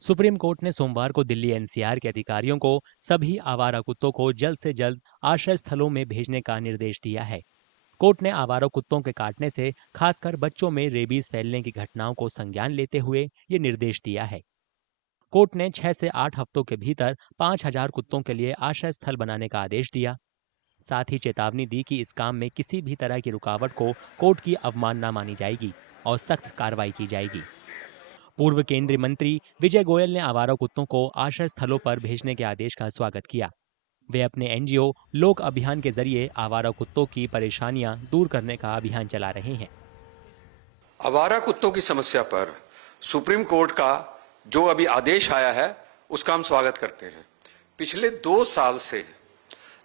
Supreme court ने सोमवार को दिल्ली एनसीआर के अधिकारियों को सभी आवारा कुत्तों को जल्द से जल्द आश्रय स्थलों में भेजने का निर्देश दिया है। कोर्ट ने आवारा कुत्तों के काटने से खासकर बच्चों में रेबीज फैलने की घटनाओं को संज्ञान लेते हुए ये निर्देश दिया है। कोर्ट ने 6 से 8 हफ्तों के भीतर 5,000 कुत्तों के लिए आश्रय स्थल बनाने का आदेश दिया। साथ ही चेतावनी दी कि इस काम में किसी भी तरह की रुकावट को कोर्ट की अवमानना मानी जाएगी और सख्त कार्रवाई की जाएगी। पूर्व केंद्रीय मंत्री विजय गोयल ने आवारा कुत्तों को आश्रय स्थलों पर भेजने के आदेश का स्वागत किया। वे अपने एनजीओ लोक अभियान के जरिए आवारा कुत्तों की परेशानियां दूर करने का अभियान चला रहे हैं। आवारा कुत्तों की समस्या पर सुप्रीम कोर्ट का जो अभी आदेश आया है उसका हम स्वागत करते हैं। पिछले 2 साल से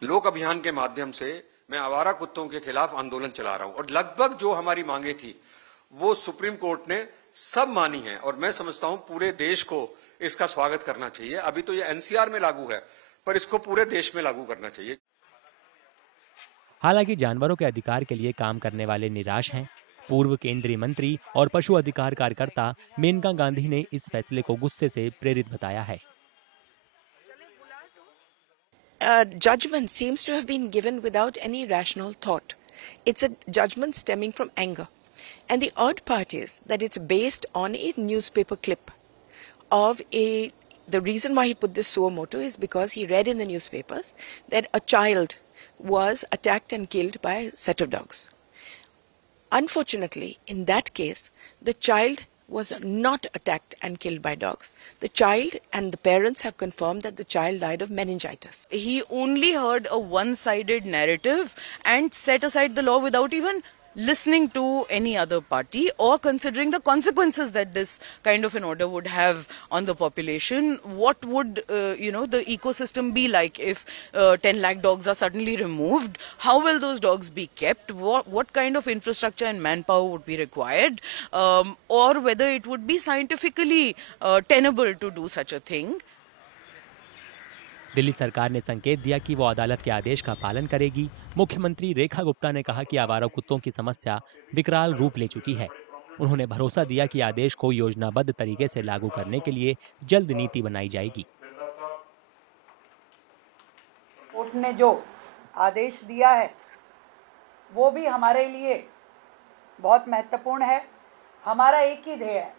लोक अभियान के माध्यम से मैं आवारा कुत्तों के खिलाफ आंदोलन चला रहा हूं और लगभग जो हमारी मांगे थी वो सुप्रीम कोर्ट ने सब मानी है और मैं समझता हूं पूरे देश को इसका स्वागत करना चाहिए। अभी तो ये एनसीआर में लागू है पर इसको पूरे देश में लागू करना चाहिए। हालांकि जानवरों के अधिकार के लिए काम करने वाले निराश हैं। पूर्व केंद्रीय मंत्री और पशु अधिकार कार्यकर्ता मेनका गांधी ने इस फैसले को गुस्से से प्रेरित बताया है। Judgment seems to have been given without any rational thought. It's a judgment stemming from anger. And the odd part is that it's based on a newspaper clip of the reason why he put this suo motu is because he read in the newspapers that a child was attacked and killed by a set of dogs. Unfortunately, in that case, the child was not attacked and killed by dogs. The child and the parents have confirmed that the child died of meningitis. He only heard a one-sided narrative and set aside the law without even listening to any other party or considering the consequences that this kind of an order would have on the population. What would the ecosystem be like if 10 lakh dogs are suddenly removed? How will those dogs be kept? What kind of infrastructure and manpower would be required? Or whether it would be scientifically tenable to do such a thing. Delhi सरकार ने संकेत दिया कि वो अदालत के आदेश का पालन करेगी। मुख्यमंत्री रेखा गुप्ता ने कहा कि आवारा कुत्तों की समस्या विकराल रूप ले चुकी है। उन्होंने भरोसा दिया कि आदेश को योजनाबद्ध तरीके से लागू करने के लिए जल्द नीति बनाई जाएगी। कोर्ट ने जो आदेश दिया है वो भी हमारे लिए बहुत महत्वपूर्ण है। हमारा एक ही ध्येय है,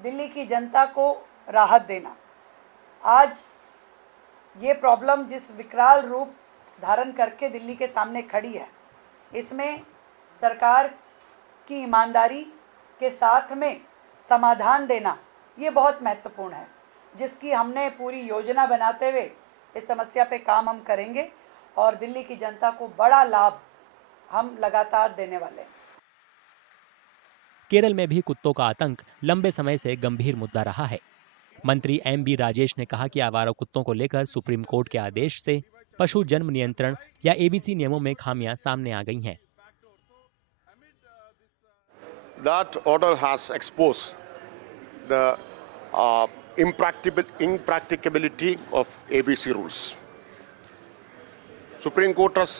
दिल्ली की जनता को राहत देना। आज ये प्रॉब्लम जिस विकराल रूप धारण करके दिल्ली के सामने खड़ी है, इसमें सरकार की ईमानदारी के साथ में समाधान देना ये बहुत महत्वपूर्ण है, जिसकी हमने पूरी योजना बनाते हुए इस समस्या पे काम हम करेंगे और दिल्ली की जनता को बड़ा लाभ हम लगातार देने वाले हैं। केरल में भी कुत्तों का आतंक लंबे समय से गंभीर मुद्दा रहा है। मंत्री एम.बी. राजेश ने कहा कि आवारा कुत्तों को लेकर सुप्रीम कोर्ट के आदेश से पशु जन्म नियंत्रण या एबीसी नियमों में खामियां सामने आ गई हैं। That order has exposed the impracticability of ABC rules. Supreme Court has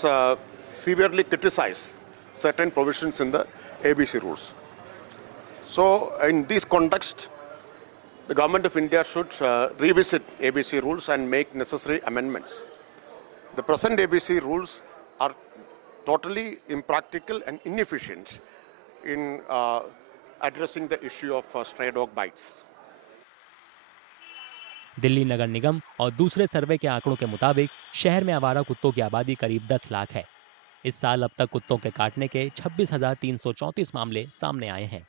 severely criticized certain provisions in the ABC rules. So, in this context, the Government of India should revisit ABC rules and make necessary amendments. The present ABC rules are totally impractical and inefficient in addressing the issue of stray dog bites. Delhi नगर निगम और दूसरे सर्वे के आंकड़ों के मुताबिक शहर में आवारा कुत्तों की आबादी करीब 10 लाख है। इस साल अब तक कुत्तों के काटने के 26,334 मामले सामने आए हैं।